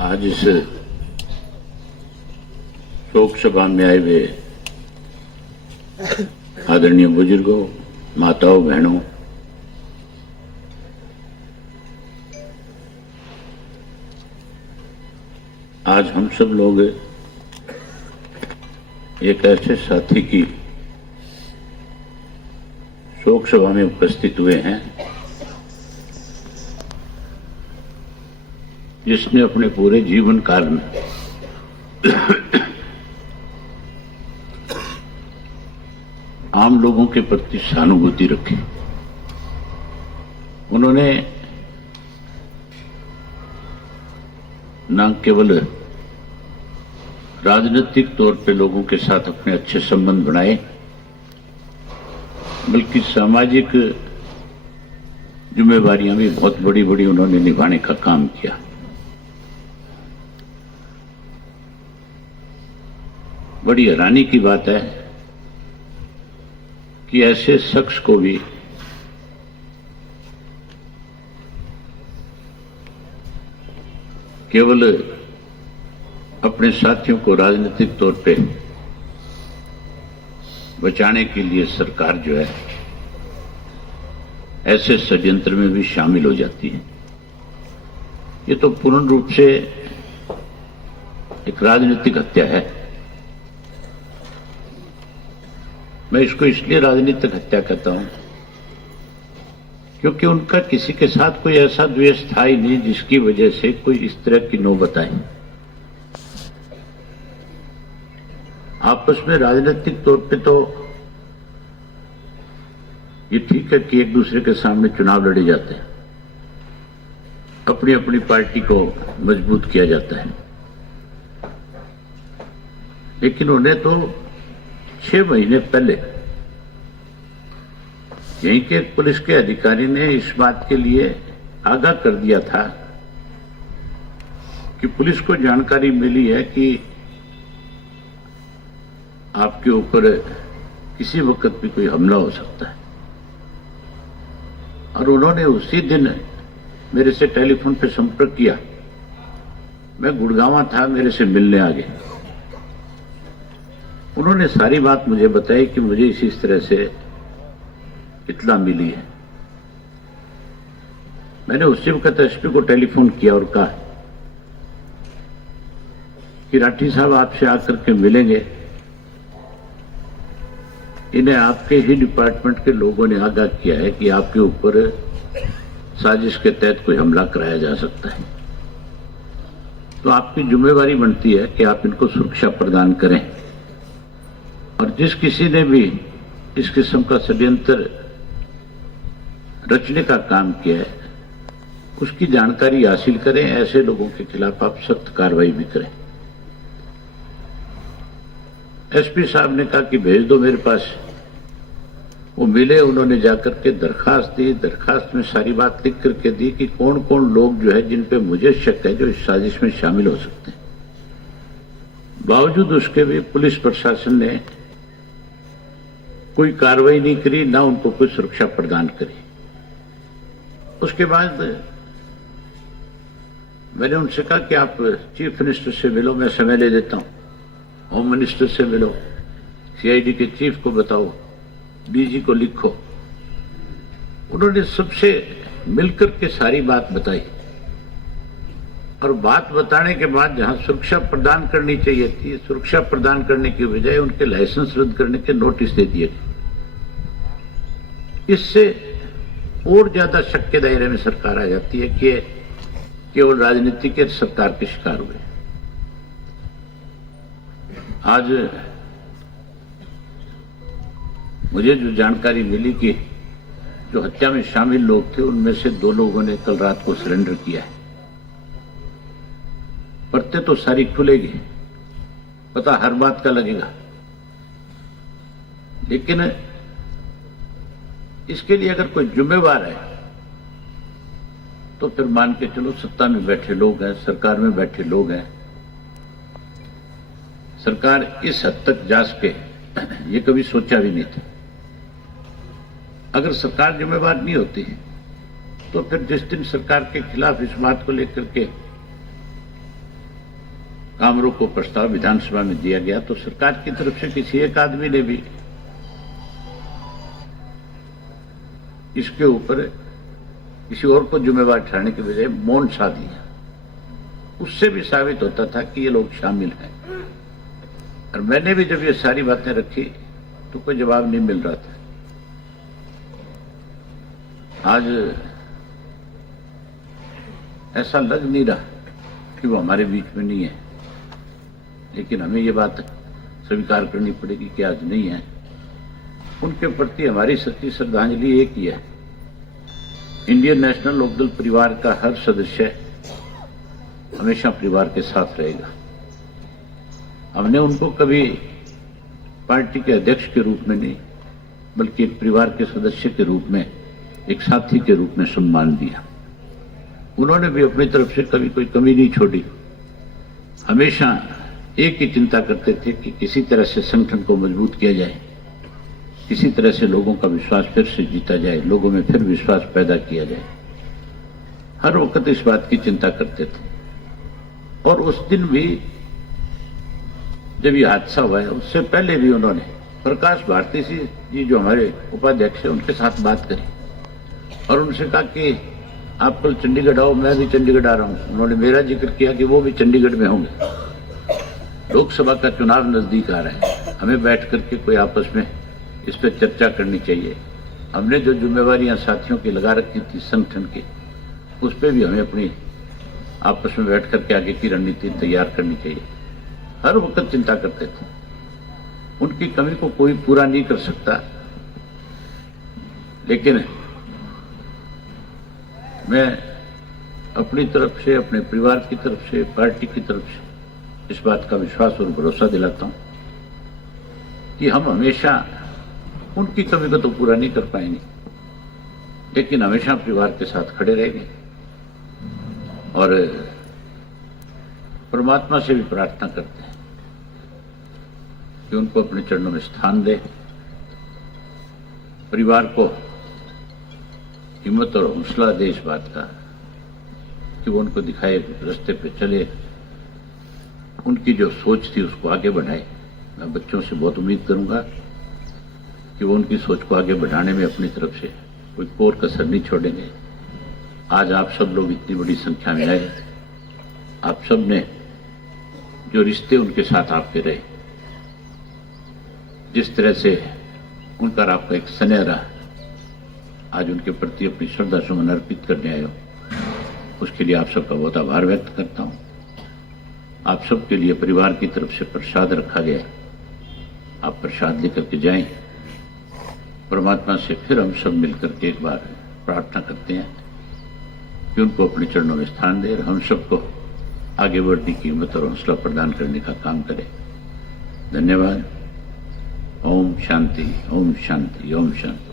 आज इस शोक सभा में आए हुए आदरणीय बुजुर्गों, माताओं, बहनों, आज हम सब लोग एक ऐसे साथी की शोक सभा में उपस्थित हुए हैं जिसने अपने पूरे जीवन काल में आम लोगों के प्रति सहानुभूति रखी। उन्होंने न केवल राजनीतिक तौर पे लोगों के साथ अपने अच्छे संबंध बनाए, बल्कि सामाजिक जिम्मेवारियां भी बहुत बड़ी बड़ी उन्होंने निभाने का काम किया। बड़ी हैरानी की बात है कि ऐसे शख्स को भी केवल अपने साथियों को राजनीतिक तौर पे बचाने के लिए सरकार जो है ऐसे षड्यंत्र में भी शामिल हो जाती है। ये तो पूर्ण रूप से एक राजनीतिक हत्या है। मैं इसको इसलिए राजनीतिक हत्या कहता हूं क्योंकि उनका किसी के साथ कोई ऐसा द्वेष था ही नहीं जिसकी वजह से कोई इस तरह की नौबत आई। आपस में राजनीतिक तौर पे तो ये ठीक है कि एक दूसरे के सामने चुनाव लड़े जाते हैं, अपनी अपनी पार्टी को मजबूत किया जाता है, लेकिन उन्हें तो 6 महीने पहले यहीं के एक पुलिस के अधिकारी ने इस बात के लिए आगाह कर दिया था कि पुलिस को जानकारी मिली है कि आपके ऊपर किसी वक्त भी कोई हमला हो सकता है, और उन्होंने उसी दिन मेरे से टेलीफोन पे संपर्क किया। मैं गुड़गांव था, मेरे से मिलने आ गए। उन्होंने सारी बात मुझे बताई कि मुझे इसी तरह से इत्तला मिली है। मैंने उसी वक्त एसपी को टेलीफोन किया और कहा कि राठी साहब आपसे आकर के मिलेंगे, इन्हें आपके ही डिपार्टमेंट के लोगों ने आगाह किया है कि आपके ऊपर साजिश के तहत कोई हमला कराया जा सकता है, तो आपकी जिम्मेवारी बनती है कि आप इनको सुरक्षा प्रदान करें, और जिस किसी ने भी इस किस्म का षड्यंत्र रचने का काम किया है उसकी जानकारी हासिल करें। ऐसे लोगों के खिलाफ आप सख्त कार्रवाई भी करें। एसपी साहब ने कहा कि भेज दो मेरे पास। वो मिले, उन्होंने जाकर के दरखास्त दी। दरखास्त में सारी बात लिख करके दी कि कौन कौन लोग जो है जिन पे मुझे शक है जो इस साजिश में शामिल हो सकते हैं। बावजूद उसके भी पुलिस प्रशासन ने कोई कार्रवाई नहीं करी, ना उनको कोई सुरक्षा प्रदान करी। उसके बाद मैंने उनसे कहा कि आप चीफ मिनिस्टर से मिलो, मैं समय ले देता हूं। होम मिनिस्टर से मिलो, सीआईडी के चीफ को बताओ, डीजी को लिखो। उन्होंने सबसे मिलकर के सारी बात बताई, और बात बताने के बाद जहां सुरक्षा प्रदान करनी चाहिए थी, सुरक्षा प्रदान करने की बजाय उनके लाइसेंस रद्द करने के नोटिस दे दिए। इससे और ज्यादा शक के दायरे में सरकार आ जाती है कि केवल राजनीति के सरकार के शिकार हुए। आज मुझे जो जानकारी मिली कि जो हत्या में शामिल लोग थे उनमें से 2 लोगों ने कल रात को सरेंडर किया है। परतें तो सारी खुलेगी, पता हर बात का लगेगा, लेकिन इसके लिए अगर कोई जिम्मेवार है तो फिर मान के चलो सत्ता में बैठे लोग हैं, सरकार में बैठे लोग हैं। सरकार इस हद तक जा सके ये कभी सोचा भी नहीं था। अगर सरकार जिम्मेवार नहीं होती तो फिर जिस दिन सरकार के खिलाफ इस बात को लेकर के काम रोको प्रस्ताव विधानसभा में दिया गया तो सरकार की तरफ से किसी एक आदमी ने भी इसके ऊपर किसी और को जिम्मेवार ठहराने के बजाय मौन साध दिया। उससे भी साबित होता था कि ये लोग शामिल हैं। और मैंने भी जब ये सारी बातें रखी तो कोई जवाब नहीं मिल रहा था। आज ऐसा लग नहीं रहा कि वो हमारे बीच में नहीं है, लेकिन हमें ये बात स्वीकार करनी पड़ेगी कि आज नहीं है। उनके प्रति हमारी सच्ची श्रद्धांजलि एक ही है। इंडियन नेशनल लोकदल परिवार का हर सदस्य हमेशा परिवार के साथ रहेगा। हमने उनको कभी पार्टी के अध्यक्ष के रूप में नहीं, बल्कि एक परिवार के सदस्य के रूप में, एक साथी के रूप में सम्मान दिया। उन्होंने भी अपनी तरफ से कभी कोई कमी नहीं छोड़ी। हमेशा एक ही चिंता करते थे कि किसी तरह से संगठन को मजबूत किया जाए, किसी तरह से लोगों का विश्वास फिर से जीता जाए, लोगों में फिर विश्वास पैदा किया जाए। हर वक्त इस बात की चिंता करते थे। और उस दिन भी जब ये हादसा हुआ है, उससे पहले भी उन्होंने प्रकाश भारती जी जो हमारे उपाध्यक्ष हैं उनके साथ बात करी और उनसे कहा कि आप कल चंडीगढ़ आओ, मैं भी चंडीगढ़ आ रहा हूं। उन्होंने मेरा जिक्र किया कि वो भी चंडीगढ़ में होंगे। लोकसभा का चुनाव नजदीक आ रहा है, हमें बैठ करके कोई आपस में इस पर चर्चा करनी चाहिए। हमने जो जिम्मेवारियां साथियों की लगा रखी थी संगठन की, उस पर भी हमें अपनी आपस में बैठ करके आगे की रणनीति तैयार करनी चाहिए। हर वक्त चिंता करते थे। उनकी कमी को कोई पूरा नहीं कर सकता, लेकिन मैं अपनी तरफ से, अपने परिवार की तरफ से, पार्टी की तरफ से इस बात का विश्वास और भरोसा दिलाता हूं कि हम हमेशा उनकी कमी को तो पूरा नहीं कर पाएंगे, लेकिन हमेशा परिवार के साथ खड़े रहेंगे। और परमात्मा से भी प्रार्थना करते हैं कि उनको अपने चरणों में स्थान दे, परिवार को हिम्मत और हौसला दे इस बात का कि वो उनको दिखाए रास्ते पे चले, उनकी जो सोच थी उसको आगे बढ़ाए। मैं बच्चों से बहुत उम्मीद करूंगा कि वो उनकी सोच को आगे बढ़ाने में अपनी तरफ से कोई कोर कसर नहीं छोड़ेंगे। आज आप सब लोग इतनी बड़ी संख्या में आए, आप सब ने जो रिश्ते उनके साथ आपके रहे, जिस तरह से उनका आपका एक स्नेह रहा, आज उनके प्रति अपनी श्रद्धा सुमन अर्पित करने आए हो, उसके लिए आप सबका बहुत आभार व्यक्त करता हूं। आप सबके लिए परिवार की तरफ से प्रसाद रखा गया, आप प्रसाद लेकर के जाएं। परमात्मा से फिर हम सब मिलकर के एक बार प्रार्थना करते हैं कि उनको अपने चरणों में स्थान दे और हम सबको आगे बढ़ने की हिम्मत और हौसला प्रदान करने का काम करें। धन्यवाद। ओम शांति, ओम शांति, ओम शांति।